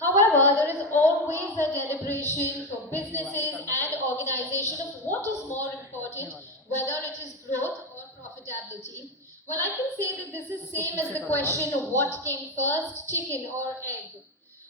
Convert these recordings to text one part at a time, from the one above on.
However, there is always a deliberation for businesses and organization of what is more important, whether it is growth or profitability. Well, I can say that this is same as the question of what came first, chicken or egg.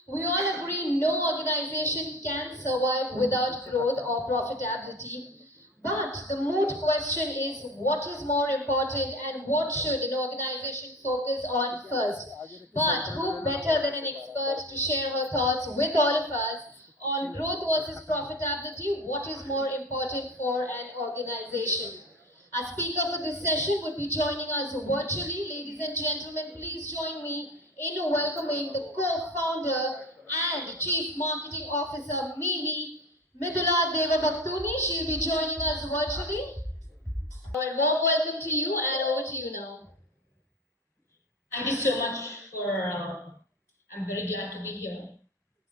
We all agree no organization can survive without growth or profitability. But the moot question is what is more important and what should an organization focus on first? But who better than an expert to share her thoughts with all of us on growth versus profitability? What is more important for an organization? Our speaker for this session would be joining us virtually. Ladies and gentlemen, please join me in welcoming the co-founder and Chief Marketing Officer, MIVI, Midhula Devabhaktuni. She'll be joining us virtually. A warm welcome to you, and over to you now. Thank you so much for, I'm very glad to be here.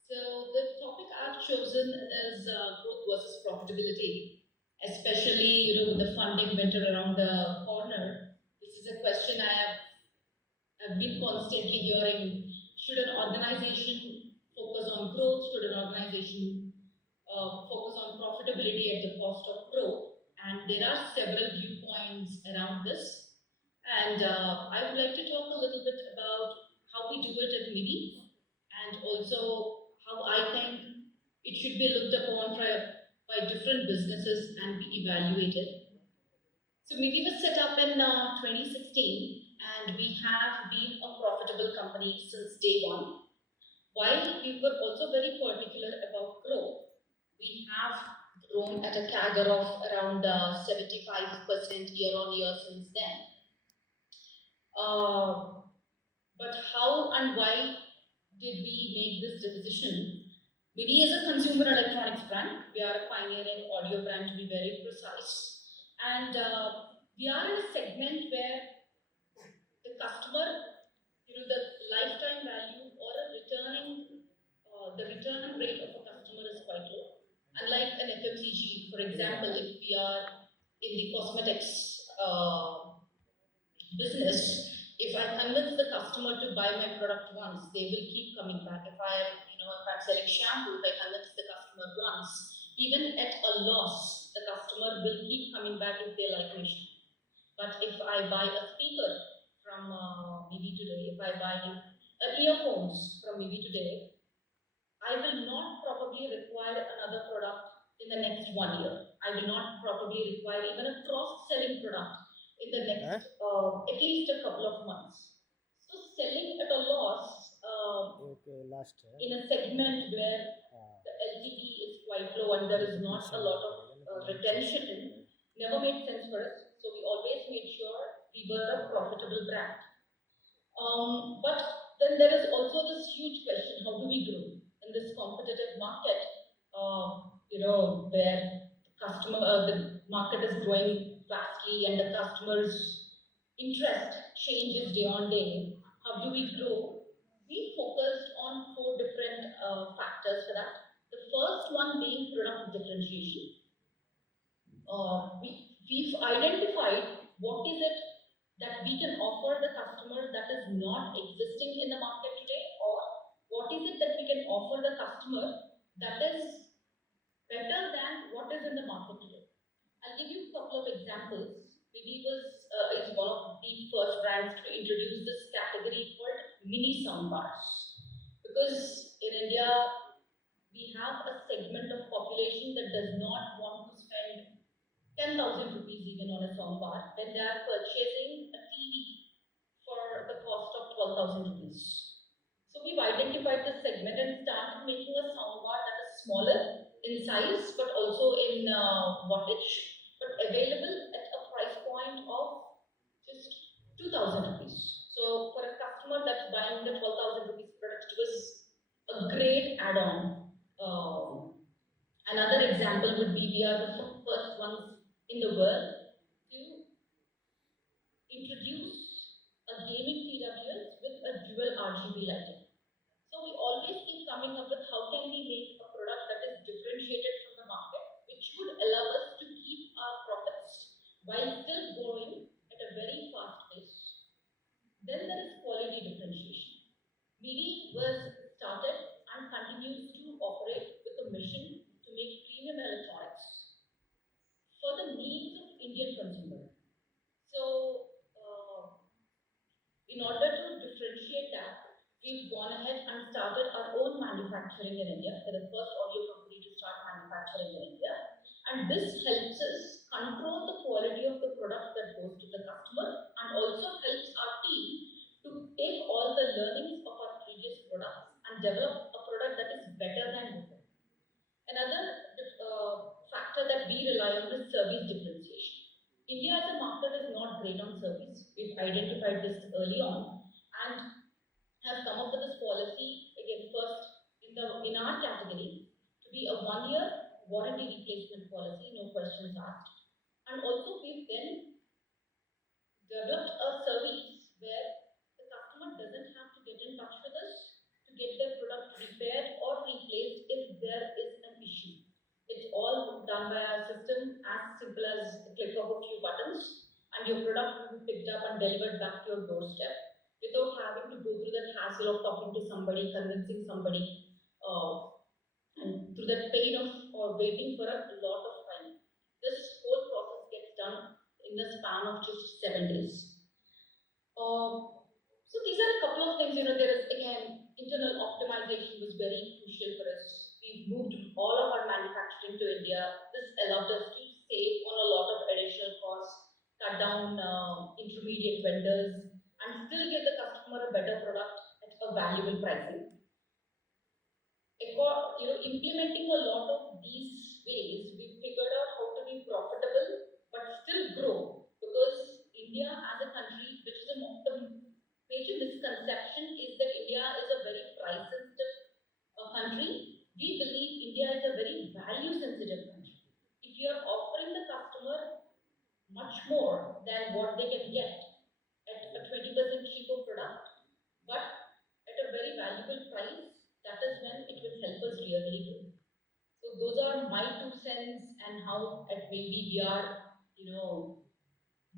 So the topic I've chosen is growth versus profitability, especially, with the funding winter around the corner. This is a question I've been constantly hearing. Should an organization focus on growth? Should an organization focus on profitability at the cost of growth? And there are several viewpoints around this. And I would like to talk a little bit about how we do it at MIVI, and also how I think it should be looked upon by different businesses and be evaluated. So MIVI was set up in 2016, and we have been a profitable company since day one. While we were also very particular about growth, we have grown at a CAGR of around 75% year on year since then. But how and why did we make this decision? MIVI is a consumer electronics brand. We are a pioneering audio brand, to be very precise. And we are in a segment where the customer, the lifetime value or the return rate of a customer is quite low. Unlike an FMCG, for example, if we are in the cosmetics business, if I convince the customer to buy my product once, they will keep coming back. If I'm selling shampoo, if I convince the customer once, even at a loss, the customer will keep coming back if they like my shampoo. But if I buy a speaker from MIVI today, if I buy earphones from MIVI today, I will not probably require another product in the next 1 year. I will not probably require even a cross-selling product in the next at least a couple of months. So selling at a loss in a segment where the LTV is quite low and there is not a lot of retention never made sense for us. So we always made sure we were a profitable brand. But then there is also this huge question: how do we grow in this competitive market? Where the market is growing vastly and the customer's interest changes day on day. How do we grow? We focused on 4 different factors for that. The first one being product differentiation. We've identified what is it that we can offer the customer that is not existing in the market today, or what is it that we can offer the customer that is better than what is in the market today. I'll give you a couple of examples. MIVI is one of the first brands to introduce this category called mini soundbars. Because in India, we have a segment of population that does not want to spend 10,000 rupees even on a soundbar when they are purchasing a TV for the cost of 12,000 rupees. So we've identified this segment and started making a soundbar that is smaller in size, but also in wattage, but available at a price point of just 2,000 rupees. So for a customer that's buying the 12,000 rupees product, it was a great add-on. Another example would be we are the first ones in the world to introduce a gaming TWS with a dual RGB lighting. So we always keep coming up with how can we make a product that is differentiated from the market, which would allow us to keep our profits while still growing at a very fast pace. Then there is quality differentiation. MIVI was started and we've gone ahead and started our own manufacturing in India. We're the first audio company to start manufacturing in India. And this helps us control the quality of the product that goes to the customer, and also helps our team to take all the learnings of our previous products and develop a product that is better than before. Another factor that we rely on is service differentiation. India as a market is not great on service. We've identified this early on and have come up with this policy, again, first in our category, to be a 1-year warranty replacement policy, no questions asked. And also we've then developed a service where the customer doesn't have to get in touch with us to get their product repaired or replaced if there is an issue. It's all done by our system, as simple as the click of a few buttons, and your product will be picked up and delivered back to your doorstep without having to go through that hassle of talking to somebody, convincing somebody, and through that pain of waiting for a lot of time. This whole process gets done in the span of just 7 days. So these are a couple of things. There is, again, internal optimization was very crucial for us. We've moved all of our manufacturing to India. This allowed us to save on a lot of additional costs, cut down intermediate vendors, and still give the customer a better product at a valuable pricing. Implementing a lot of these ways, we figured out how to be profitable but still grow, because India as a country, which is the major misconception is that India is a very price sensitive country. We believe India is a very value sensitive country. If you are offering the customer much more than what they can get at a 20% cheaper product, but at a very valuable price, that is when it will help us really grow. So those are my 2 cents and how at MIVI we are,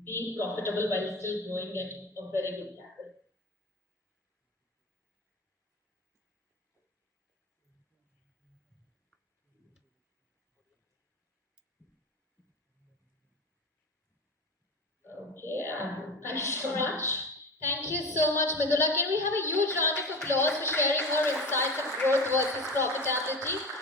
being profitable while still growing at a very good capital. Okay, thank you so much. Thank you so much, Midhula. Can we have a huge round of applause for sharing her insights on growth versus profitability?